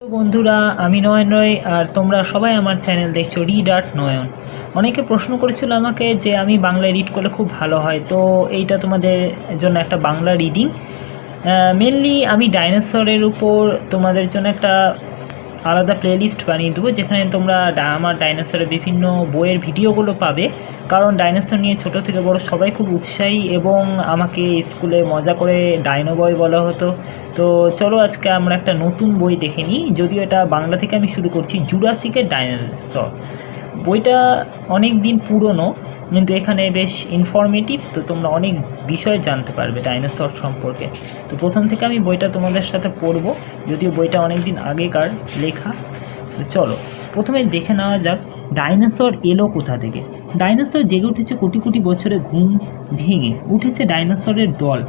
তো বন্ধুরা, আমি নয়ন রয় আর তোমরা সবাই আমার চ্যানেল দেখছো রিড আর্ট নয়ন। অনেকে প্রশ্ন করেছিল আমাকে যে আমি বাংলায় রিড করলে খুব ভালো হয়, তো এইটা তোমাদের জন্য একটা বাংলা রিডিং। মেনলি আমি ডাইনোসরের উপর তোমাদের জন্য একটা আলাদা প্লেলিস্ট বানিয়ে দেবো, যেখানে তোমরা আমার ডাইনোসরের বিভিন্ন বইয়ের ভিডিওগুলো পাবে। কারণ ডাইনোসর নিয়ে ছোট থেকে বড় সবাই খুব উৎসাহী, এবং আমাকে স্কুলে মজা করে ডাইনো বয় বলা হতো। তো চলো আজকে আমরা একটা নতুন বই দেখে নিই, যদিও এটা বাংলা থেকে আমি শুরু করছি। জুরাসিকের ডাইনোসর বইটা অনেক দিন পুরনো, কিন্তু এখানে বেশ ইনফরমেটিভ, তো তোমরা অনেক বিষয় জানতে পারবে ডাইনোসর সম্পর্কে। তো প্রথম থেকে আমি বইটা তোমাদের সাথে পড়বো, যদিও বইটা অনেক দিন আগেকার লেখা। তো চলো প্রথমে দেখে নেওয়া যাক ডাইনোসর এলো কোথা থেকে। ডাইনোসর জেগে উঠেছে কোটি কোটি বছরে ঘুম ভেঙে উঠেছে ডাইনোসরের দল।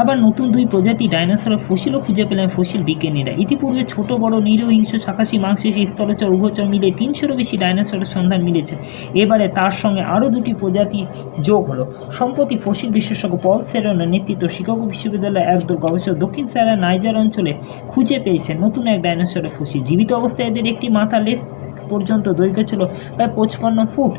আবার নতুন দুই প্রজাতি ডাইনোসরের ফসিলও খুঁজে পেলেন ফসিল বিজ্ঞানীরা। ইতিপূর্বে ছোট বড় নিরহিংস শাকাশি মাংসাশী স্থলচর উভচর মিলে 300-রও বেশি ডাইনোসরের সন্ধান মিলেছে। এবারে তার সঙ্গে আরও দুটি প্রজাতি যোগ হলো। সম্প্রতি ফসিল বিশেষজ্ঞ পল সেরনের নেতৃত্ব শিকাগো বিশ্ববিদ্যালয়ের একদল গবেষক দক্ষিণ সাহারা নাইজার অঞ্চলে খুঁজে পেয়েছেন নতুন এক ডাইনোসরের ফসিল। জীবিত অবস্থায় এদের একটি মাথা লেজ পর্যন্ত দৈর্ঘ্য ছিল প্রায় 55 ফুট।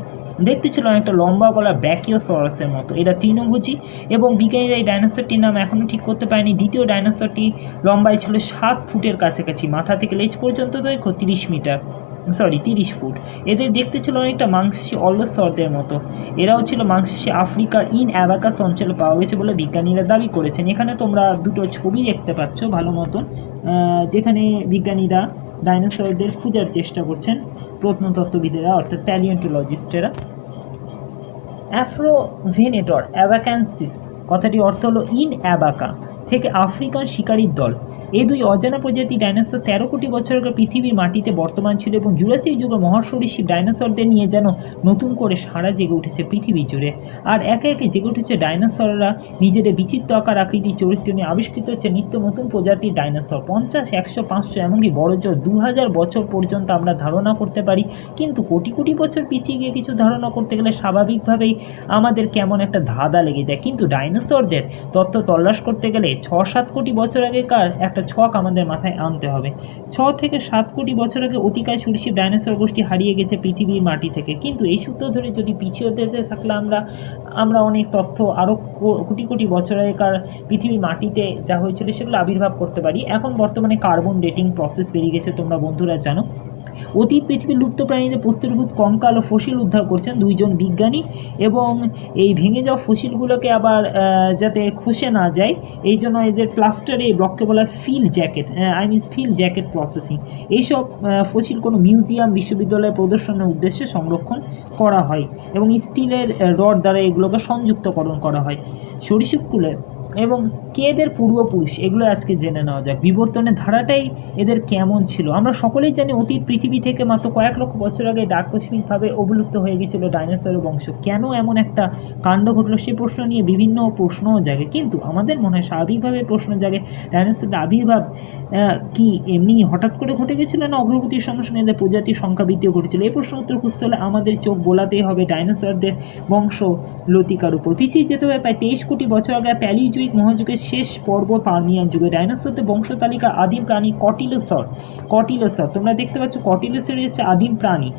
দেখতে ছিল অনেকটা লম্বা গলা ব্র্যাকিওসরাসের মতো। এরা তৃণভোজী, এবং বিজ্ঞানীরা এই ডাইনোসরটির নাম এখনও ঠিক করতে পারেনি। দ্বিতীয় ডাইনোসরটি লম্বায় ছিল 7 ফুটের কাছাকাছি। মাথা থেকে লেজ পর্যন্ত দৈর্ঘ্য 30 ফুট। এদের দেখতে ছিল অনেকটা মাংসাশী অলসরদের মতো। এরাও ছিল মাংসাশী। আফ্রিকার ইন অ্যাবাকাস অঞ্চলে পাওয়া গেছে বলে বিজ্ঞানীরা দাবি করেছেন। এখানে তোমরা দুটো ছবি দেখতে পাচ্ছ ভালো মতন, যেখানে বিজ্ঞানীরা ডাইনোসরদের খোঁজার চেষ্টা করছেন, প্রত্নতত্ত্ববিদেরা অর্থাৎ প্যালিওন্টোলজিস্টেরা। অ্যাফ্রোভেনেটর অ্যাবাকান্সিস কথাটি অর্থ হলো ইন অ্যাবাকা থেকে আফ্রিকান শিকারীর দল। এই দুই অজানা প্রজাতি ডাইনোসর 13 কোটি বছর আগে পৃথিবীর মাটিতে বর্তমান ছিল, এবং জুরাসিক যুগে মহাসরীসৃপ ডাইনোসরদের নিয়ে যেন নতুন করে সারা জেগে উঠেছে পৃথিবী জুড়ে। আর একে একে জেগে উঠেছে ডাইনোসররা নিজেদের বিচিত্র আকার আকৃতির চরিত্র নিয়ে। আবিষ্কৃত হচ্ছে নিত্য নতুন প্রজাতির ডাইনোসর। 50, 100, 500 এমনকি বড় জোর 2000 বছর পর্যন্ত আমরা ধারণা করতে পারি। কিন্তু কোটি কোটি বছর পিছিয়ে গিয়ে কিছু ধারণা করতে গেলে স্বাভাবিকভাবেই আমাদের কেমন একটা ধাঁধা লেগে যায়। কিন্তু ডাইনোসরদের তথ্য তল্লাশ করতে গেলে 6-7 কোটি বছর আগেকার একটা ছক আমাদের মাথায় আনতে হবে। 6 থেকে 7 কোটি বছর আগে অতিকায় সরীসৃপ ডাইনোসর গোষ্ঠী হারিয়ে গেছে পৃথিবীর মাটি থেকে। কিন্তু এই সূত্র ধরে যদি পিছিয়ে যেতে থাকলে আমরা অনেক তথ্য আরও কোটি কোটি বছর আগেকার পৃথিবীর মাটিতে যা হয়েছিল সেগুলো আবির্ভাব করতে পারি। এখন বর্তমানে কার্বন ডেটিং প্রসেস বেরিয়ে গেছে, তোমরা বন্ধুরা জানো। অতীত পৃথিবীর লুপ্ত প্রাণীদের প্রস্তরভূত কঙ্কাল ও ফসিল উদ্ধার করছেন দুইজন বিজ্ঞানী, এবং এই ভেঙে যাওয়া ফসিলগুলোকে আবার যাতে খসে না যায় এই জন্য এদের প্লাস্টারে ব্লককে বলা ফিল জ্যাকেট প্রসেসিং। এইসব ফসিল কোনো মিউজিয়াম বিশ্ববিদ্যালয়ে প্রদর্শনের উদ্দেশ্যে সংরক্ষণ করা হয়, এবং স্টিলের রড দ্বারা এগুলোকে সংযুক্তকরণ করা হয়। সরীসৃপকুলের এবং কে এদের পূর্বপুরুষ এগুলো আজকে জেনে নেওয়া যাক। বিবর্তনের ধারাটাই এদের কেমন ছিল। আমরা সকলেই জানি অতীত পৃথিবী থেকে মাত্র কয়েক লক্ষ বছর আগে আকস্মিকভাবে অবলুপ্ত হয়ে গেছিল ডাইনোসরের বংশ। কেন এমন একটা কাণ্ড ঘটলো সে প্রশ্ন নিয়ে বিভিন্ন প্রশ্নও জাগে, কিন্তু আমাদের মনে হয় স্বাভাবিকভাবে প্রশ্ন জাগে ডাইনোসরের আবির্ভাব কি এমনি হঠাৎ করে ঘটে গেছিল, না অগ্রগতির সঙ্গে সঙ্গে এদের প্রজাতির সংখ্যা বৃদ্ধিও ঘটেছিল? এই প্রশ্ন উত্তর খুঁজতে হলে আমাদের চোখ বোলাতেই হবে ডাইনোসরদের বংশ লতিকার উপর। পিছিয়ে যেতে হবে প্রায় 23 কোটি বছর আগে প্যালিওজোইক মহাযুগের শেষ পর্ব পার্মিয়ান যুগে। ডাইনোসরদের বংশ তালিকা আদিম প্রাণী কটিলোসর। তোমরা দেখতে পাচ্ছ কটিলোসরই হচ্ছে আদিম প্রাণী।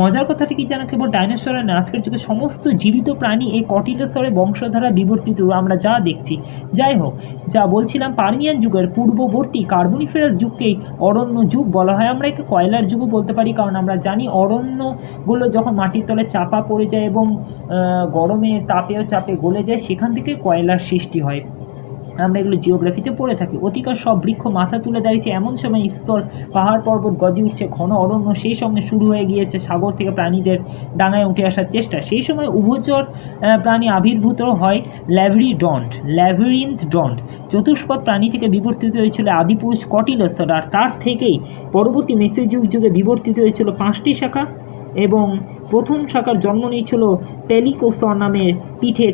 মজার কথাটি কি জানো, কেবল ডাইনোসরের না, আজকের যুগে সমস্ত জীবিত প্রাণী এই কটিলোসরের বংশধারা বিবর্তিত আমরা যা দেখছি। যাই হোক, যা বলছিলাম, পার্মিয়ান যুগের পূর্ববর্তী কার্বনিফেরাস যুগকেই অরণ্য যুগ বলা হয়। আমরা একে কয়লার যুগও বলতে পারি, কারণ আমরা জানি অরণ্যগুলো যখন মাটির তলে চাপা পড়ে যায় এবং গরমে তাপেও চাপে গলে যায়, সেখান থেকে কয়লার সৃষ্টি হয়। আমরা এগুলো জিওগ্রাফিতে পড়ে থাকি। অতিকার সব বৃক্ষ মাথা তুলে দাঁড়িয়েছে এমন সময় স্তর পাহাড় পর্বত গজে উঠছে, ঘন অরণ্য। সেই সঙ্গে শুরু হয়ে গিয়েছে সাগর থেকে প্রাণীদের ডাঙায় উঠে আসার চেষ্টা। সেই সময় উভচর প্রাণী আবির্ভূত হয় ল্যাভিরিন্থ ডন্ট চতুষ্পদ প্রাণী থেকে বিবর্তিত হয়েছিল আদিপুরুষ কটিলোসর। আর তার থেকেই পরবর্তী মেসোজোয়িক যুগে বিবর্তিত হয়েছিল 5টি শাখা, এবং প্রথম শাখার জন্ম নিয়েছিল টেলিকোসর নামের পিঠে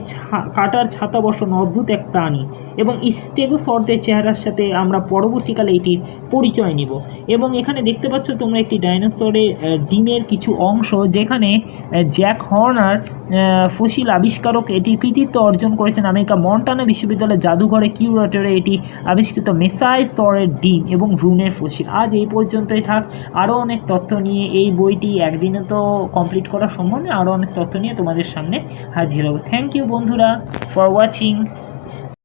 কাটার ছাতা বসানো অদ্ভুত এক প্রাণী, এবং স্টেগোসরদের চেহারার সাথে আমরা পরবর্তীকালে এটির পরিচয় নিব। এবং এখানে দেখতে পাচ্ছ তোমরা একটি ডাইনোসরের ডিমের কিছু অংশ, যেখানে জ্যাক হর্নার ফসিল আবিষ্কারক এটি কৃতিত্ব অর্জন করেছেন আমেরিকা মন্টানা বিশ্ববিদ্যালয়ের জাদুঘরে কিউরেটরে এটি আবিষ্কৃত মেসাইসরের ডিম এবং ভ্রূণের ফসিল। আজ এই পর্যন্তই থাক। আরও অনেক তথ্য নিয়ে, এই বইটি একদিনে তো কমপ্লিট করা সম্ভব নয়, আরও অনেক তথ্য নিয়ে তোমাদের সামনে হাজির হব। থ্যাংক ইউ বন্ধুরা ফর ওয়াচিং।